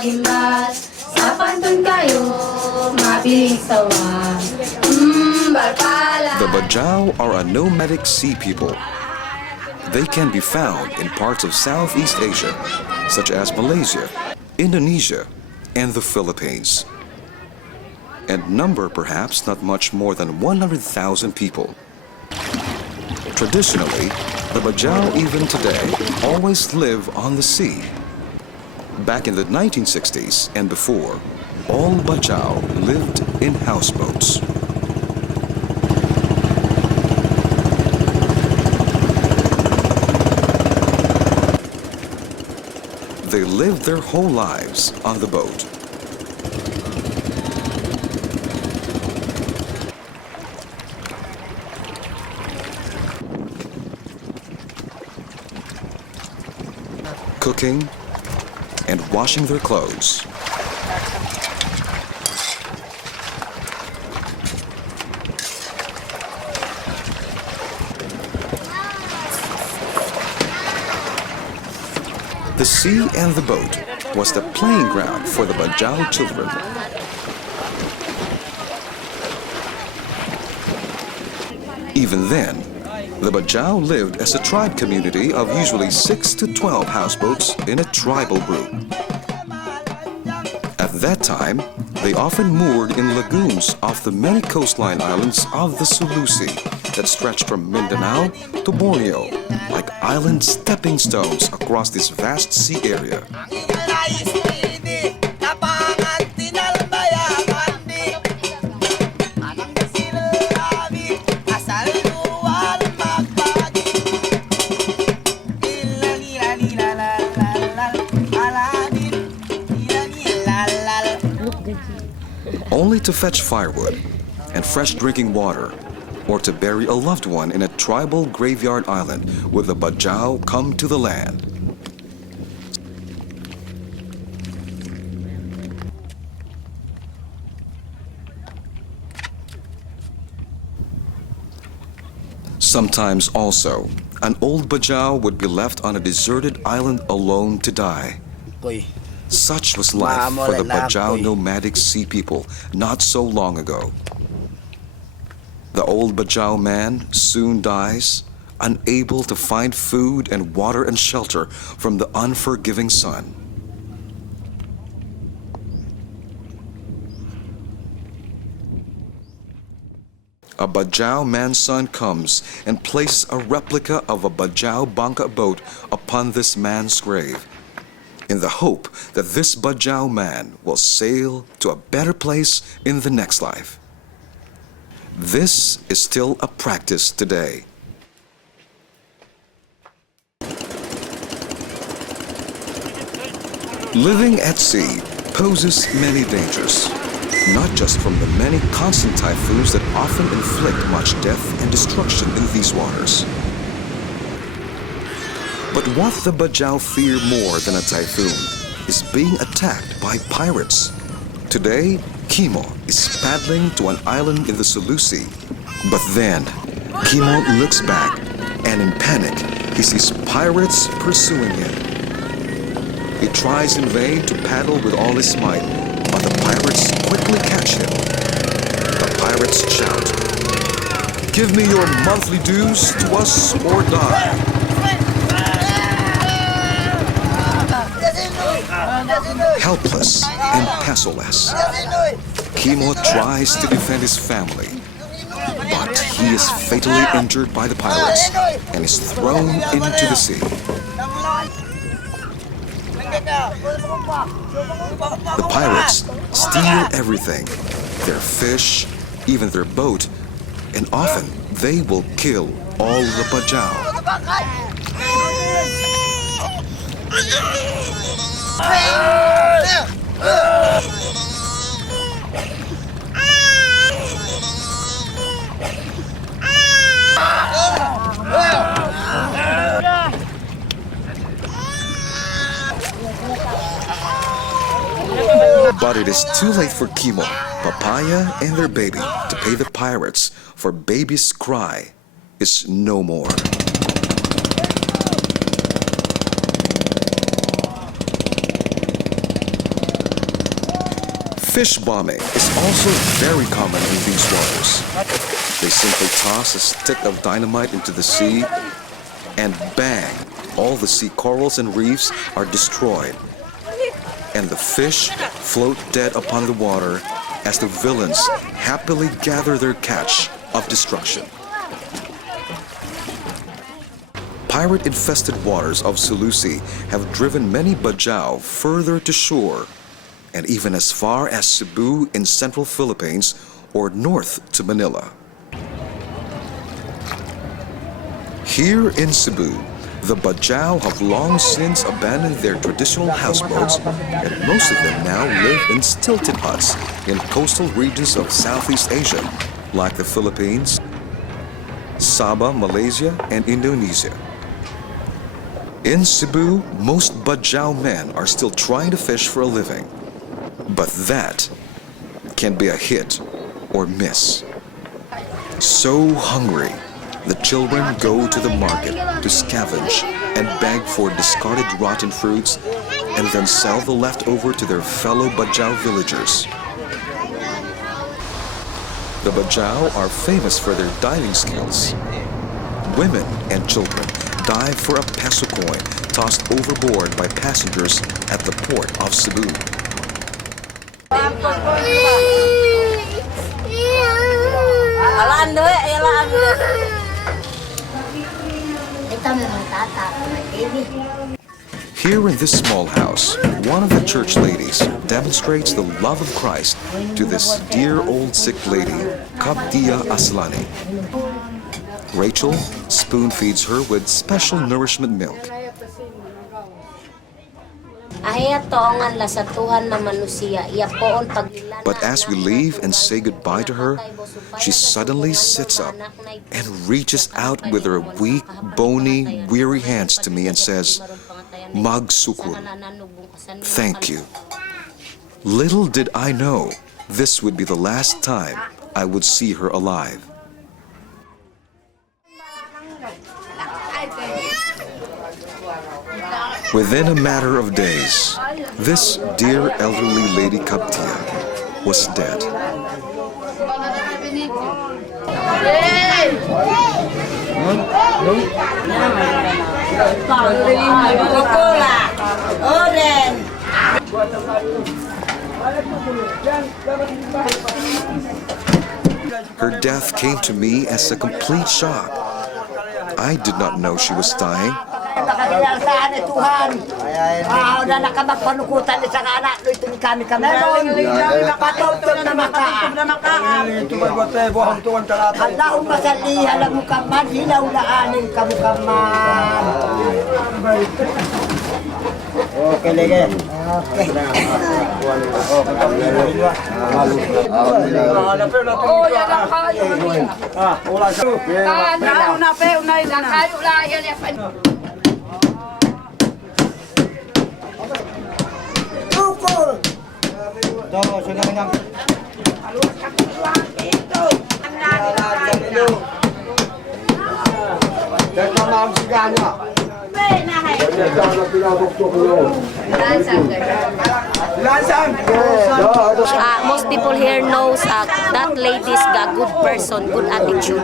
gimbal, sa pantun kayo, mabiling sawa. Barpala. The Bajau are a nomadic sea people. They can be found in parts of Southeast Asia, such as Malaysia, Indonesia, and the Philippines, and number perhaps not much more than 100,000 people. Traditionally, the Bajau even today always live on the sea. Back in the 1960s and before, all Bajau lived in houseboats. They lived their whole lives on the boat. Cooking and washing their clothes. The sea and the boat was the playing ground for the Bajau children. Even then, the Bajau lived as a tribe community of usually 6 to 12 houseboats in a tribal group. At that time, they often moored in lagoons off the many coastline islands of the Sulu Sea that stretched from Mindanao to Borneo, like island stepping stones across this vast sea area. Only to fetch firewood and fresh drinking water, or to bury a loved one in a tribal graveyard island would the Bajau come to the land. Sometimes also, an old Bajau would be left on a deserted island alone to die. Such was life for the Bajau nomadic sea people not so long ago. The old Bajau man soon dies, unable to find food and water and shelter from the unforgiving sun. A Bajau man's son comes and places a replica of a Bajau bangka boat upon this man's grave, in the hope that this Bajau man will sail to a better place in the next life. This is still a practice today. Living at sea poses many dangers, not just from the many constant typhoons that often inflict much death and destruction in these waters. But what the Bajau fear more than a typhoon is being attacked by pirates. Today, Kimo is paddling to an island in the Sulu Sea. But then, Kimo looks back and in panic, he sees pirates pursuing him. He tries in vain to paddle with all his might, but the pirates quickly catch him. The pirates shout, "Give me your monthly dues to us or die." Helpless and passorless, Kimo tries to defend his family, but he is fatally injured by the pirates and is thrown into the sea. The pirates steal everything, their fish, even their boat, and often they will kill all the Bajau. But it is too late for Kimo, Papaya, and their baby to pay the pirates, for baby's cry is no more. Fish bombing is also very common in these waters. They simply toss a stick of dynamite into the sea and bang, all the sea corals and reefs are destroyed. And the fish float dead upon the water as the villains happily gather their catch of destruction. Pirate-infested waters of Sulu Sea have driven many Bajau further to shore, and even as far as Cebu in central Philippines or north to Manila. Here in Cebu, the Bajau have long since abandoned their traditional houseboats, and most of them now live in stilted huts in coastal regions of Southeast Asia, like the Philippines, Sabah, Malaysia, and Indonesia. In Cebu, most Bajau men are still trying to fish for a living, but that can be a hit or miss. So hungry, the children go to the market to scavenge and beg for discarded rotten fruits and then sell the leftover to their fellow Bajau villagers. The Bajau are famous for their diving skills. Women and children dive for a peso coin tossed overboard by passengers at the port of Cebu. Here in this small house, one of the church ladies demonstrates the love of Christ to this dear old sick lady, Kaptia Aslani. Rachel spoon feeds her with special nourishment milk. But as we leave and say goodbye to her, she suddenly sits up and reaches out with her weak, bony, weary hands to me and says, "Magsukul, thank you." Little did I know this would be the last time I would see her alive. Within a matter of days, this dear elderly lady Kaptia was dead. Her death came to me as a complete shock. I did not know she was dying. Nakalilansahan ni Tuhan. Na nakapagpanukutan sa anak ito ni kami meron. Patutog na makaan. Allahum masalihan ang mukaman, hinaulaan ang kamukaman. Okay, lege. Oh, yan ang kayo. Una pe, unay na kayo lang yan. Tukul. Most people here knows that lady's got good person, good attitude.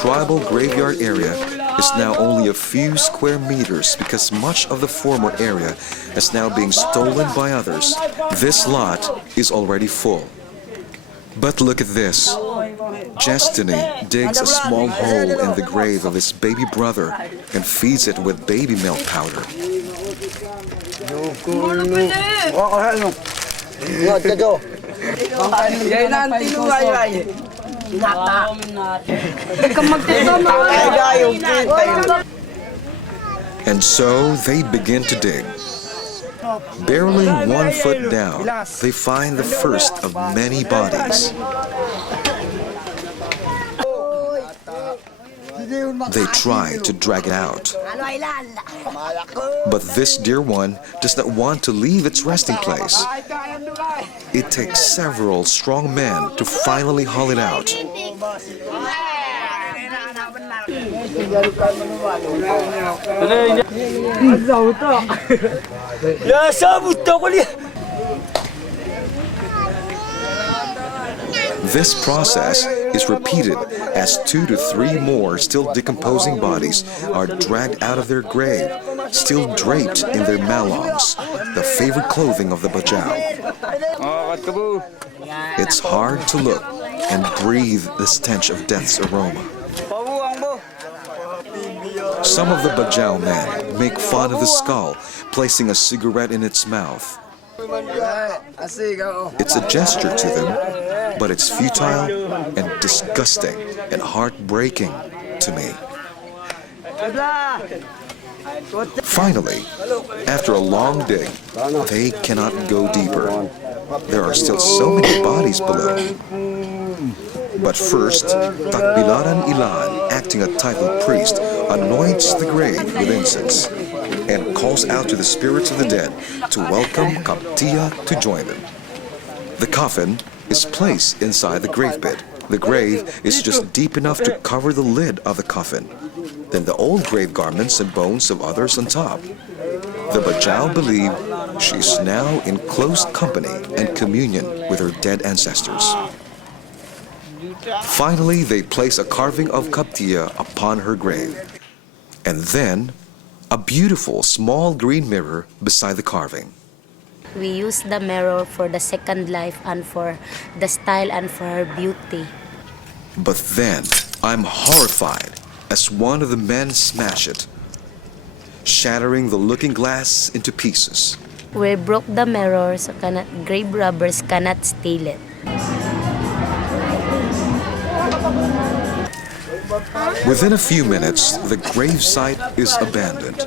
tribal graveyard area is now only a few square meters because much of the former area is now being stolen by others. This lot is already full. But look at this. Destiny digs a small hole in the grave of his baby brother and feeds it with baby milk powder. And so they begin to dig. Barely 1 foot down, they find the first of many bodies. They try to drag it out. But this dear one does not want to leave its resting place. It takes several strong men to finally haul it out. This process is repeated as 2 to 3 more still decomposing bodies are dragged out of their grave, still draped in their malongs, the favorite clothing of the Bajau. It's hard to look and breathe the stench of death's aroma. Some of the Bajau men make fun of the skull, placing a cigarette in its mouth. It's a gesture to them, but it's futile and disgusting and heartbreaking to me. Finally, after a long dig, they cannot go deeper. There are still so many bodies below. But first, Takbilaran Ilan, acting a titled priest, anoints the grave with incense and calls out to the spirits of the dead to welcome Kaptia to join them. The coffin is placed inside the grave pit. The grave is just deep enough to cover the lid of the coffin. Then the old grave garments and bones of others on top. The Bajau believe she is now in close company and communion with her dead ancestors. Finally, they place a carving of Kaptia upon her grave. And then, a beautiful small green mirror beside the carving. We use the mirror for the second life and for the style and for her beauty. But then, I'm horrified as one of the men smash it, shattering the looking glass into pieces. We broke the mirror so grave robbers cannot steal it. Within a few minutes, the grave site is abandoned.